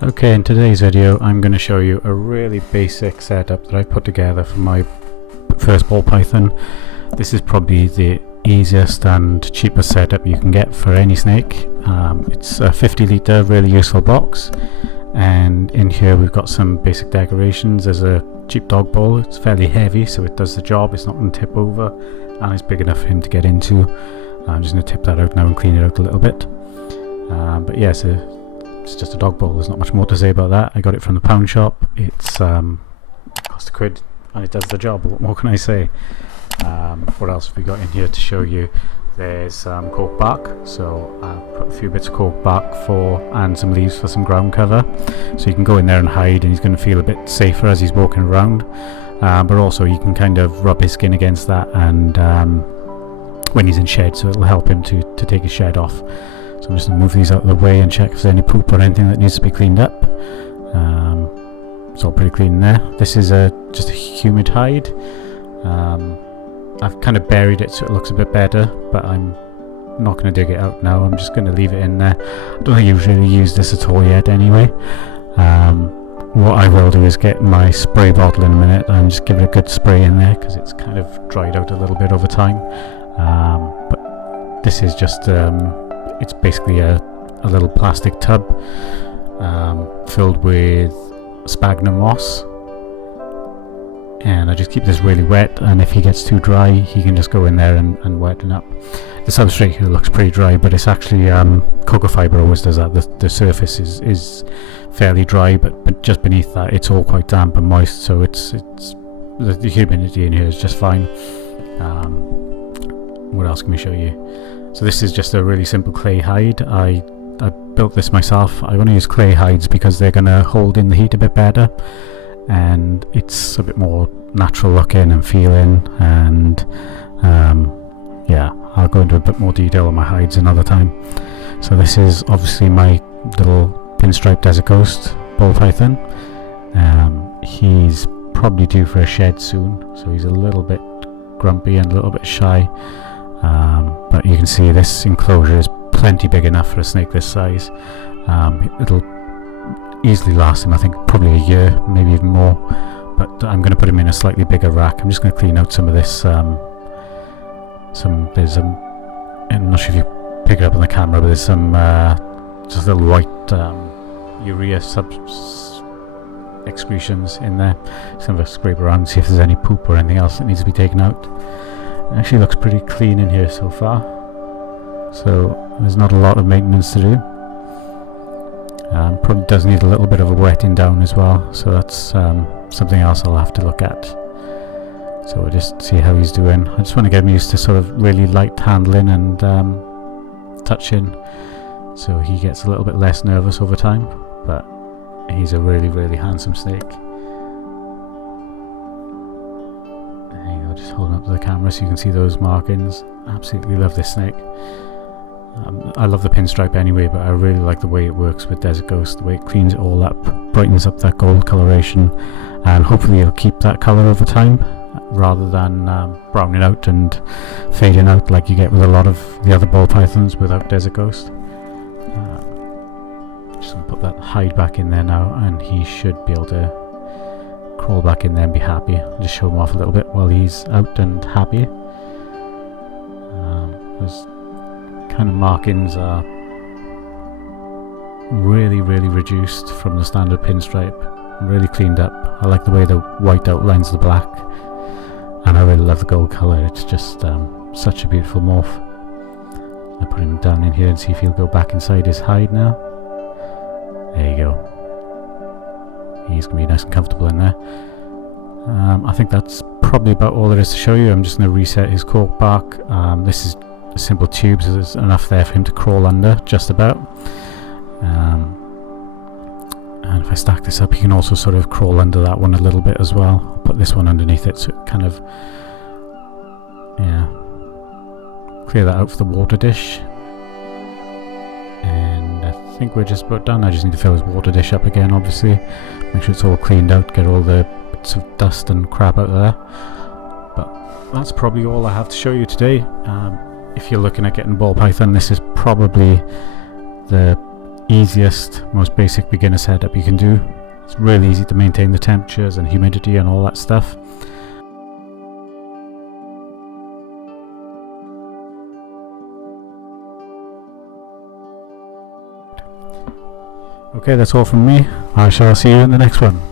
Okay, in today's video I'm going to show you a really basic setup that I put together for my first ball python. This is probably the easiest and cheapest setup you can get for any snake. It's a 50-litre really useful box, and in here we've got some basic decorations. There's a cheap dog bowl. It's fairly heavy, so it does the job. It's not going to tip over, and it's big enough for him to get into. I'm just going to tip that out now and clean it out a little bit. But yeah, so it's just a dog bowl. There's not much more to say about that. I got it from the pound shop. It's cost £1 and it does the job. What more can I say? What else have we got in here to show you? There's cork bark, so I'll put a few bits of cork bark and some leaves for some ground cover, so you can go in there and hide, and he's going to feel a bit safer as he's walking around. But also you can kind of rub his skin against that, and when he's in shed, so it'll help him to take his shed off. So I'm just going to move these out of the way and check if there's any poop or anything that needs to be cleaned up. It's all pretty clean there. This is just a humid hide. I've kind of buried it so it looks a bit better, but I'm not going to dig it out now. I'm just going to leave it in there. I don't think I've really used this at all yet anyway. What I will do is get my spray bottle in a minute and just give it a good spray in there, because it's kind of dried out a little bit over time. But this is just it's basically a little plastic tub filled with sphagnum moss, and I just keep this really wet, and if he gets too dry he can just go in there and weten up. The substrate here looks pretty dry, but it's actually cocoa fibre always does that. The surface is fairly dry, but just beneath that it's all quite damp and moist, so it's the humidity in here is just fine. What else can we show you? So this is just a really simple clay hide. I built this myself. I want to use clay hides because they're going to hold in the heat a bit better, and it's a bit more natural looking and feeling, and yeah, I'll go into a bit more detail on my hides another time. So this is obviously my little pinstripe desert ghost ball python. He's probably due for a shed soon, so he's a little bit grumpy and a little bit shy. But you can see this enclosure is plenty big enough for a snake this size. It'll easily last him, I think, probably a year, maybe even more. But I'm going to put him in a slightly bigger rack. I'm just going to clean out some of this. I'm not sure if you pick it up on the camera, but there's some just little white urea excretions in there. Just going to scrape around and see if there's any poop or anything else that needs to be taken out. It actually looks pretty clean in here so far, so there's not a lot of maintenance to do. Probably does need a little bit of a wetting down as well, so that's something else I'll have to look at. So we'll just see how he's doing. I just want to get him used to sort of really light handling and touching, so he gets a little bit less nervous over time. But he's a really, really handsome snake. Just holding up to the camera so you can see those markings. Absolutely love this snake. I love the pinstripe anyway, but I really like the way it works with Desert Ghost, the way it cleans it all up, brightens up that gold coloration, and hopefully it'll keep that colour over time rather than browning out and fading out like you get with a lot of the other ball pythons without Desert Ghost. Just going to put that hide back in there now, and he should be able to crawl back in there and be happy. I'll just show him off a little bit while he's out and happy. Those kind of markings are really, really reduced from the standard pinstripe, really cleaned up. I like the way the white outlines the black, and I really love the gold colour. It's just such a beautiful morph. I'll put him down in here and see if he'll go back inside his hide now. There you go. He's going to be nice and comfortable in there. I think that's probably about all there is to show you. I'm just going to reset his cork bark. This is a simple tube, so there's enough there for him to crawl under, just about. And if I stack this up, he can also sort of crawl under that one a little bit as well. I'll put this one underneath it so it kind of, yeah, clear that out for the water dish. And I think we're just about done. I just need to fill his water dish up again, obviously. Make sure it's all cleaned out, get all the bits of dust and crap out of there. But that's probably all I have to show you today. If you're looking at getting ball python, this is probably the easiest, most basic beginner setup you can do. It's really easy to maintain the temperatures and humidity and all that stuff. Okay, that's all from me. I shall see you in the next one.